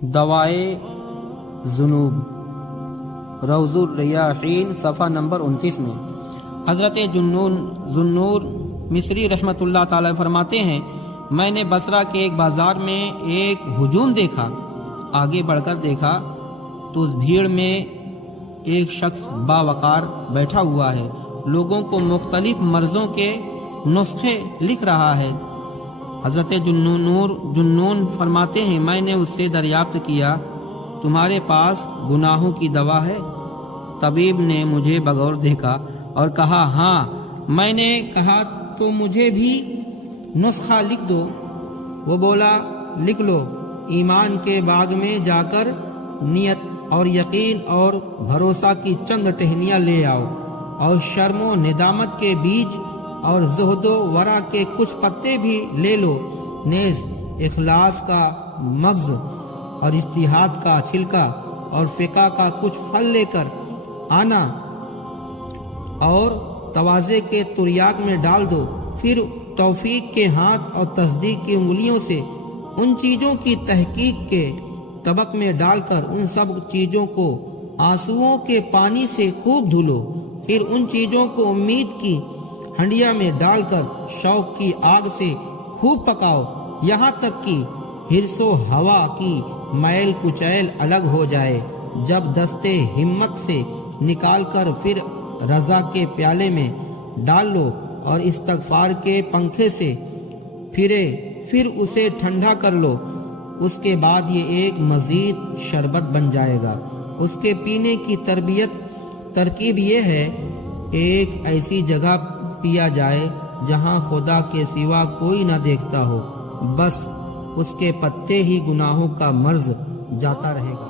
دوائے ذنوب، روض الریاحین، صفحہ نمبر 29 میں حضرت ذوالنور مصری رحمۃ اللہ تعالی فرماتے ہیں، میں نے بصرہ کے ایک بازار میں ایک ہجوم دیکھا۔ آگے بڑھ کر دیکھا تو اس بھیڑ میں ایک شخص باوقار بیٹھا ہوا ہے، لوگوں کو مختلف مرضوں کے نسخے لکھ رہا ہے۔ حضرت جنون فرماتے ہیں، میں نے اس سے دریافت کیا، تمہارے پاس گناہوں کی دوا ہے؟ طبیب نے مجھے بغور دیکھا اور کہا، ہاں۔ میں نے کہا، تو مجھے بھی نسخہ لکھ دو۔ وہ بولا، لکھ لو، ایمان کے باغ میں جا کر نیت اور یقین اور بھروسہ کی چند ٹہنیاں لے آؤ، اور شرم و ندامت کے بیج اور زہد و ورع کے کچھ پتے بھی لے لو، نیز اخلاص کا مغز اور اجتہاد کا چھلکا اور فقہ کا کچھ پھل لے کر آنا، اور تواضع کے تریاق میں ڈال دو، پھر توفیق کے ہاتھ اور تصدیق کی انگلیوں سے ان چیزوں کی تحقیق کے طبق میں ڈال کر ان سب چیزوں کو آنسوؤں کے پانی سے خوب دھلو، پھر ان چیزوں کو امید کی ہنڈیا میں ڈال کر شوق کی آگ سے خوب پکاؤ، یہاں تک کہ حرص و ہوا کی میل کچیل الگ ہو جائے۔ جب دستے ہمت سے نکال کر پھر رضا کے پیالے میں ڈال لو اور استغفار کے پنکھے سے پھر اسے ٹھنڈا کر لو، اس کے بعد یہ ایک مزید شربت بن جائے گا۔ اس کے پینے کی ترکیب یہ ہے، ایک ایسی جگہ پیا جائے جہاں خدا کے سوا کوئی نہ دیکھتا ہو، بس اس کے پتے ہی گناہوں کا مرض جاتا رہے گا۔